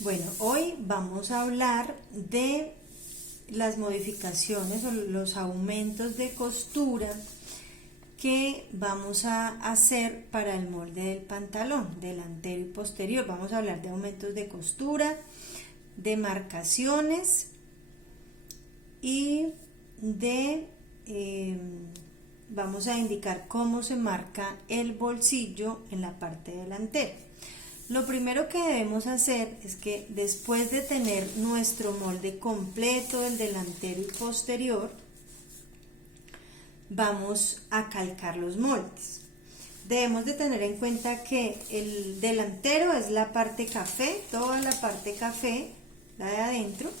Bueno, hoy vamos a hablar de las modificaciones o los aumentos de costura que vamos a hacer para el molde del pantalón delantero y posterior. Vamos a hablar de aumentos de costura, de marcaciones y de vamos a indicar cómo se marca el bolsillo en la parte delantera. Lo primero que debemos hacer es que después de tener nuestro molde completo del delantero y posterior, vamos a calcar los moldes. Debemos de tener en cuenta que el delantero es la parte café, toda la parte café, la de adentro,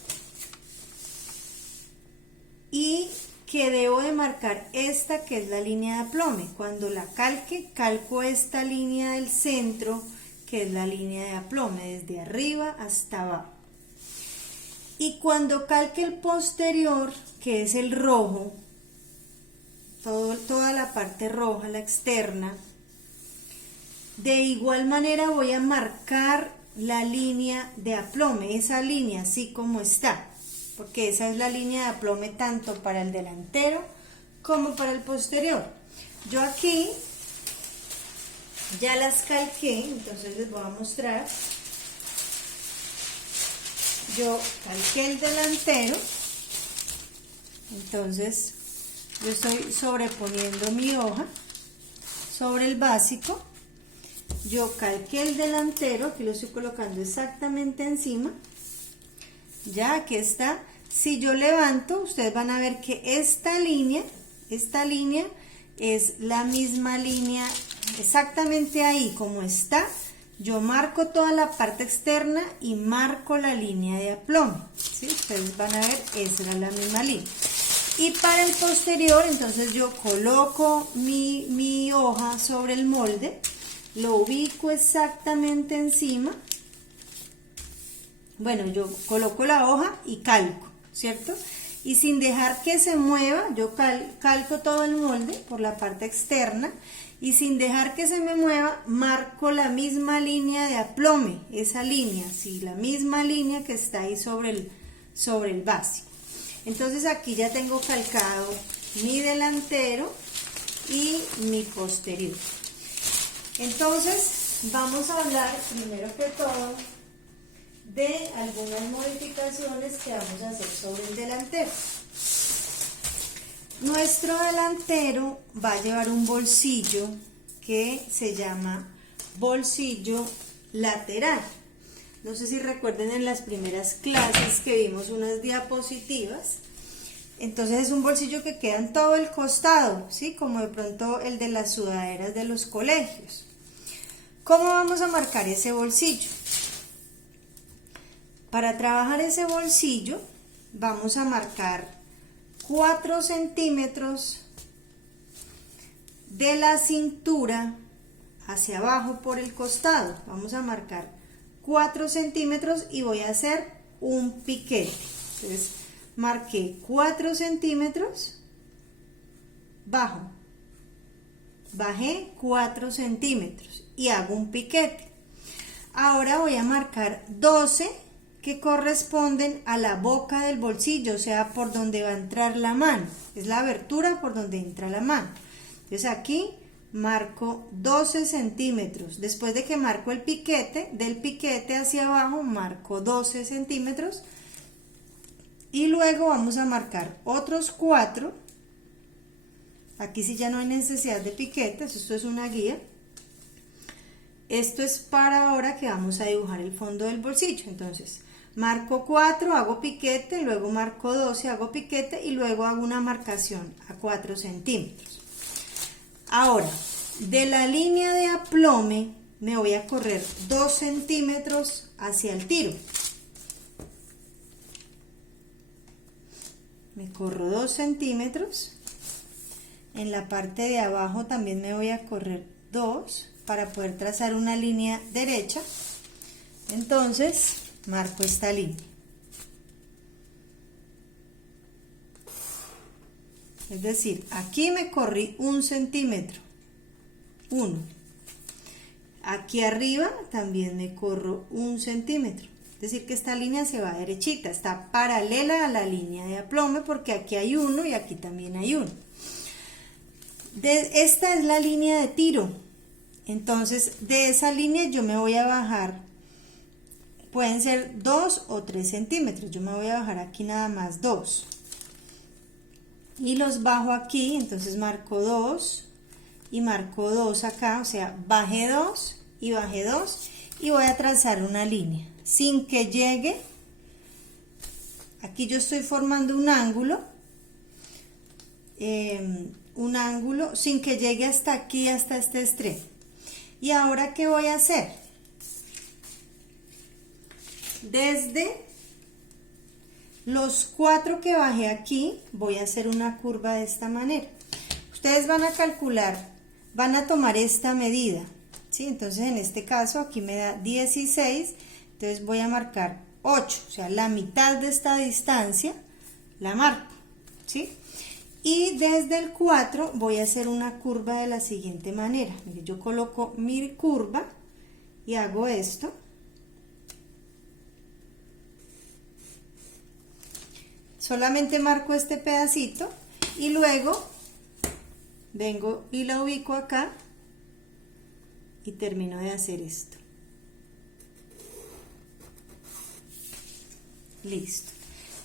y que debo de marcar esta que es la línea de aplome. Cuando la calque, calco esta línea del centro, que es la línea de aplome, desde arriba hasta abajo. Y cuando calque el posterior, que es el rojo, toda la parte roja, la externa, de igual manera voy a marcar la línea de aplome, esa línea así como está, porque esa es la línea de aplome tanto para el delantero como para el posterior. Yo aquí ya las calqué, entonces les voy a mostrar. Yo calqué el delantero, entonces yo estoy sobreponiendo mi hoja sobre el básico. Yo calqué el delantero, aquí lo estoy colocando exactamente encima. Ya aquí está. Si yo levanto, ustedes van a ver que esta línea es la misma línea, exactamente ahí como está. Yo marco toda la parte externa y marco la línea de aplomo, ¿sí? Ustedes van a ver, esa era la misma línea. Y para el posterior, entonces yo coloco mi hoja sobre el molde, lo ubico exactamente encima. Bueno, yo coloco la hoja y calco, ¿cierto? Y sin dejar que se mueva, yo calco todo el molde por la parte externa y sin dejar que se me mueva, marco la misma línea de aplome, esa línea, sí, la misma línea que está ahí sobre el básico. Entonces aquí ya tengo calcado mi delantero y mi posterior. Entonces vamos a hablar primero que todo de algunas modificaciones que vamos a hacer sobre el delantero. Nuestro delantero va a llevar un bolsillo que se llama bolsillo lateral. No sé si recuerden en las primeras clases que vimos unas diapositivas. Entonces es un bolsillo que queda en todo el costado, ¿sí? Como de pronto el de las sudaderas de los colegios. ¿Cómo vamos a marcar ese bolsillo? Para trabajar ese bolsillo vamos a marcar 4 centímetros de la cintura hacia abajo por el costado. Vamos a marcar 4 centímetros y voy a hacer un piquete. Entonces marqué 4 centímetros, bajé 4 centímetros y hago un piquete. Ahora voy a marcar 12 que corresponden a la boca del bolsillo, o sea, por donde va a entrar la mano. Es la abertura por donde entra la mano. Entonces aquí marco 12 centímetros. Después de que marco el piquete, del piquete hacia abajo marco 12 centímetros. Y luego vamos a marcar otros 4. Aquí sí ya no hay necesidad de piquetes, esto es una guía. Esto es para ahora que vamos a dibujar el fondo del bolsillo. Entonces marco 4, hago piquete, luego marco 12, hago piquete y luego hago una marcación a 4 centímetros. Ahora, de la línea de aplome me voy a correr 2 centímetros hacia el tiro. Me corro 2 centímetros. En la parte de abajo también me voy a correr 2 para poder trazar una línea derecha. Entonces marco esta línea. Es decir, aquí me corrí 1 centímetro. 1. Aquí arriba también me corro 1 centímetro. es decir que esta línea se va derechita, está paralela a la línea de aplome porque aquí hay uno y aquí también hay uno. Esta es la línea de tiro, entonces de esa línea yo me voy a bajar, pueden ser 2 o 3 centímetros, yo me voy a bajar aquí nada más 2 y los bajo aquí, entonces marco 2 y marco 2 acá, o sea bajé 2 y bajé 2 y voy a trazar una línea sin que llegue, aquí yo estoy formando un ángulo sin que llegue hasta aquí, hasta este extremo. Y ahora ¿qué voy a hacer? Desde los 4 que bajé aquí voy a hacer una curva de esta manera. Ustedes van a calcular, van a tomar esta medida, ¿sí? Entonces en este caso aquí me da 16, entonces voy a marcar 8, o sea la mitad de esta distancia la marco, ¿sí? Y desde el 4 voy a hacer una curva de la siguiente manera. Yo coloco mi curva y hago esto. Solamente marco este pedacito y luego vengo y la ubico acá y termino de hacer esto. Listo.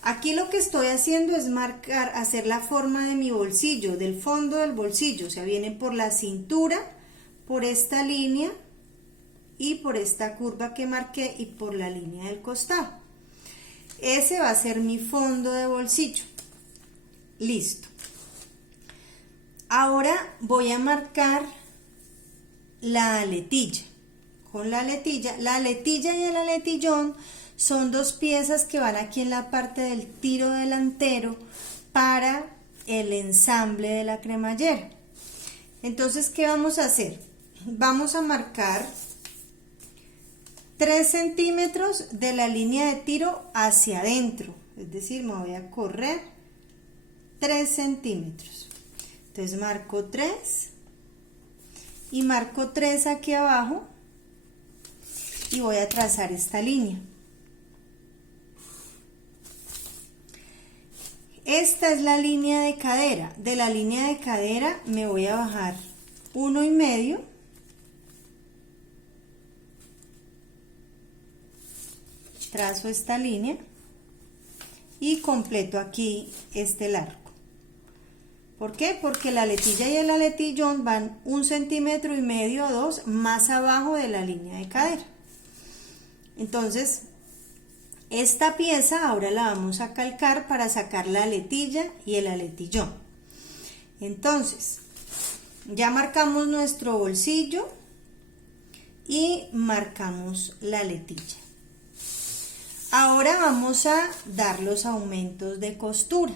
Aquí lo que estoy haciendo es marcar, hacer la forma de mi bolsillo, del fondo del bolsillo, o sea, viene por la cintura, por esta línea y por esta curva que marqué y por la línea del costado. Ese va a ser mi fondo de bolsillo. Listo. Ahora voy a marcar la aletilla. Con la aletilla y el aletillón son dos piezas que van aquí en la parte del tiro delantero para el ensamble de la cremallera. Entonces, ¿qué vamos a hacer? Vamos a marcar 3 centímetros de la línea de tiro hacia adentro, es decir, me voy a correr 3 centímetros. Entonces marco 3 y marco 3 aquí abajo y voy a trazar esta línea. Esta es la línea de cadera. De la línea de cadera me voy a bajar 1,5. Trazo esta línea y completo aquí este largo. ¿Por qué? Porque la aletilla y el aletillón van 1,5 centímetros o 2 más abajo de la línea de cadera. Entonces, esta pieza ahora la vamos a calcar para sacar la aletilla y el aletillón. Entonces, ya marcamos nuestro bolsillo y marcamos la aletilla. Ahora vamos a dar los aumentos de costura.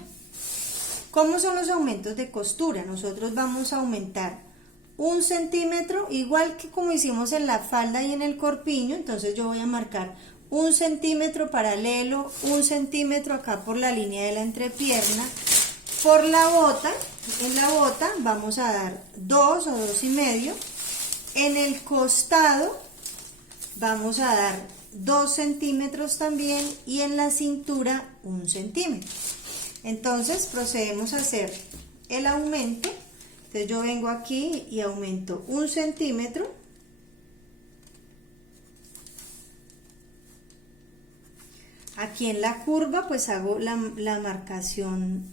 ¿Cómo son los aumentos de costura? Nosotros vamos a aumentar 1 centímetro, igual que como hicimos en la falda y en el corpiño. Entonces yo voy a marcar 1 centímetro paralelo, 1 centímetro acá por la línea de la entrepierna. Por la bota, en la bota vamos a dar 2 o 2,5. En el costado vamos a dar 2 centímetros también y en la cintura 1 centímetro. Entonces procedemos a hacer el aumento. Entonces yo vengo aquí y aumento 1 centímetro. Aquí en la curva pues hago la marcación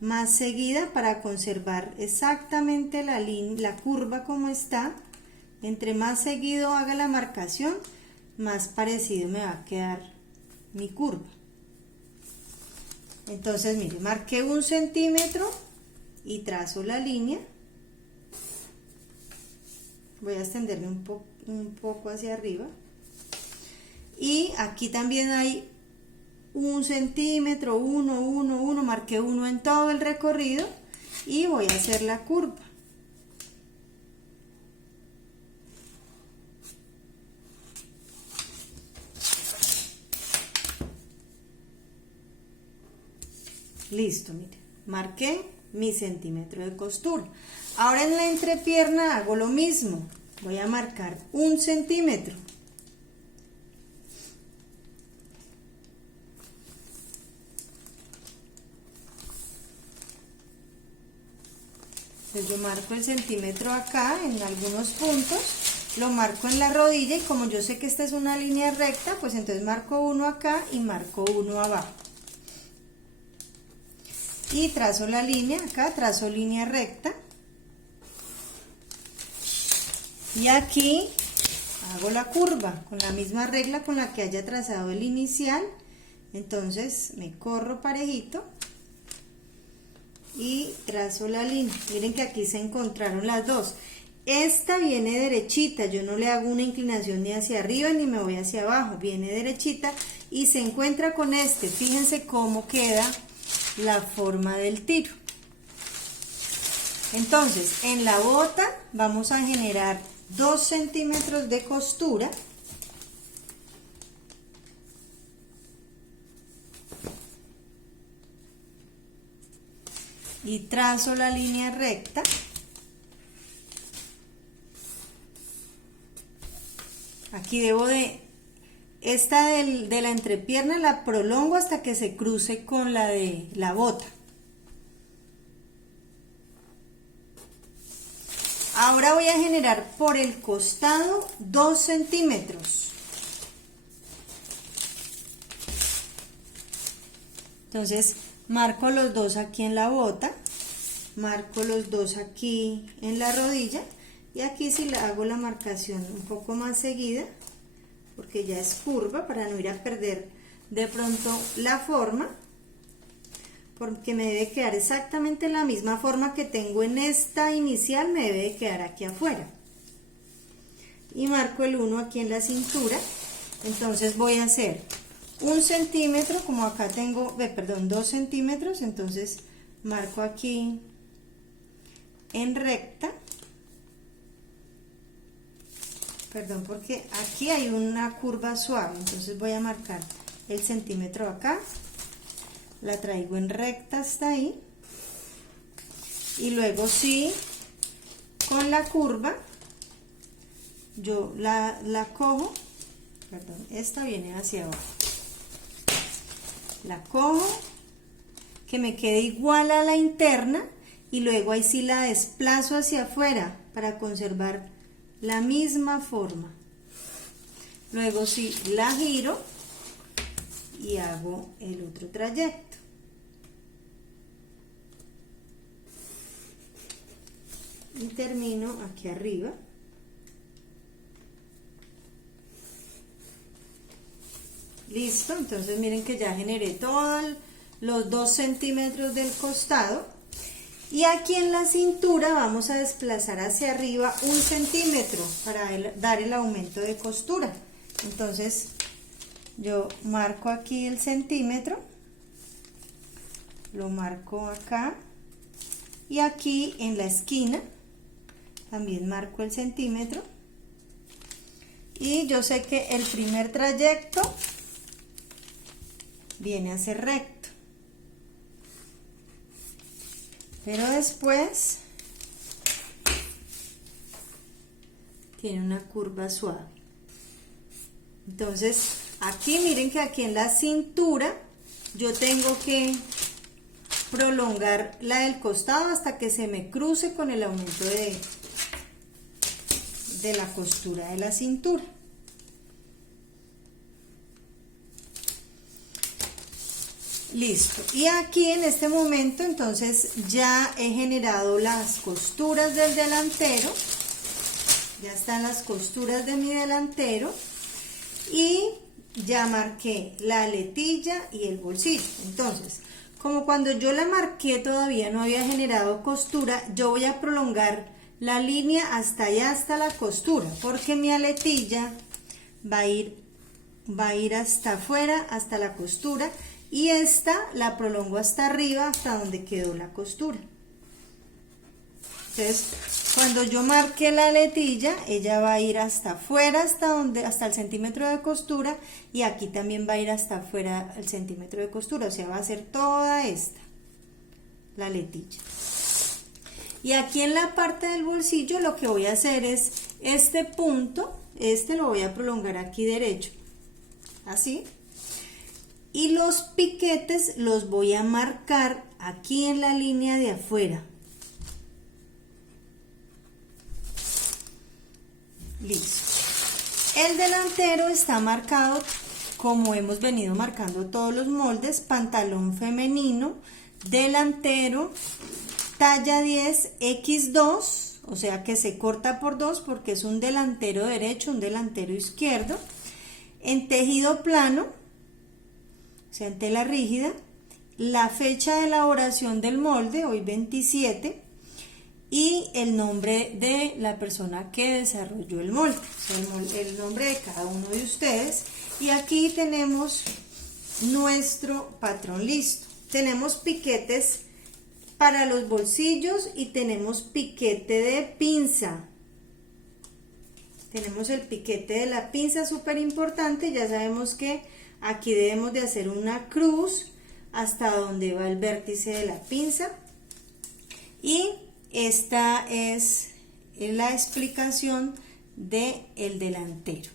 más seguida para conservar exactamente la curva como está. Entre más seguido haga la marcación, más parecido me va a quedar mi curva. Entonces mire, marqué 1 centímetro y trazo la línea. Voy a extenderme un poco hacia arriba y aquí también hay 1 centímetro, 1, 1, 1, marqué 1 en todo el recorrido y voy a hacer la curva. Listo, mire, marqué mi centímetro de costura. Ahora en la entrepierna hago lo mismo, voy a marcar 1 centímetro. Entonces yo marco el centímetro acá en algunos puntos, lo marco en la rodilla y como yo sé que esta es una línea recta, pues entonces marco uno acá y marco uno abajo. Y trazo la línea, acá trazo línea recta. Y aquí hago la curva con la misma regla con la que haya trazado el inicial. Entonces me corro parejito y trazo la línea. Miren que aquí se encontraron las dos. Esta viene derechita, yo no le hago una inclinación ni hacia arriba ni me voy hacia abajo, viene derechita y se encuentra con este. Fíjense cómo queda la forma del tiro. Entonces en la bota vamos a generar 2 centímetros de costura. Y trazo la línea recta. Aquí debo de, esta de la entrepierna la prolongo hasta que se cruce con la de la bota. Ahora voy a generar por el costado 2 centímetros. Entonces marco los dos aquí en la bota, marco los dos aquí en la rodilla y aquí sí le hago la marcación un poco más seguida porque ya es curva para no ir a perder de pronto la forma, porque me debe quedar exactamente la misma forma que tengo en esta inicial, me debe quedar aquí afuera. Y marco el 1 aquí en la cintura. Entonces voy a hacer 1 centímetro, como acá tengo, 2 centímetros, entonces marco aquí en recta, porque aquí hay una curva suave, entonces voy a marcar el centímetro acá, la traigo en recta hasta ahí, y luego sí, con la curva, yo la cojo, esta viene hacia abajo. La cojo, que me quede igual a la interna y luego ahí sí la desplazo hacia afuera para conservar la misma forma. Luego sí la giro y hago el otro trayecto. Y termino aquí arriba. Listo, entonces miren que ya generé todos los 2 centímetros del costado y aquí en la cintura vamos a desplazar hacia arriba 1 centímetro para dar el aumento de costura. Entonces yo marco aquí el centímetro, lo marco acá y aquí en la esquina también marco el centímetro y yo sé que el primer trayecto viene a ser recto, pero después tiene una curva suave. Entonces aquí miren que aquí en la cintura yo tengo que prolongar la del costado hasta que se me cruce con el aumento de la costura de la cintura. Listo, y aquí en este momento entonces ya he generado las costuras del delantero, ya están las costuras de mi delantero y ya marqué la aletilla y el bolsillo. Entonces, como cuando yo la marqué todavía no había generado costura, yo voy a prolongar la línea hasta allá, hasta la costura, porque mi aletilla va a ir hasta afuera, hasta la costura, y esta la prolongo hasta arriba, hasta donde quedó la costura. Entonces, cuando yo marque la aletilla, ella va a ir hasta afuera, hasta el centímetro de costura, y aquí también va a ir hasta afuera el centímetro de costura, o sea, va a ser toda esta, la aletilla. Y aquí en la parte del bolsillo lo que voy a hacer es este punto, lo voy a prolongar aquí derecho, así. Y los piquetes los voy a marcar aquí en la línea de afuera. Listo. El delantero está marcado como hemos venido marcando todos los moldes: pantalón femenino, delantero, talla 10, X2, o sea que se corta por 2 porque es un delantero derecho, un delantero izquierdo, en tejido plano, o sea en tela rígida. La fecha de elaboración del molde, hoy 27, y el nombre de la persona que desarrolló el molde, o sea, el nombre de cada uno de ustedes. Y aquí tenemos nuestro patrón listo. Tenemos piquetes para los bolsillos y tenemos piquete de pinza. Tenemos el piquete de la pinza, súper importante. Ya sabemos que aquí debemos de hacer una cruz hasta donde va el vértice de la pinza. Y esta es la explicación del delantero.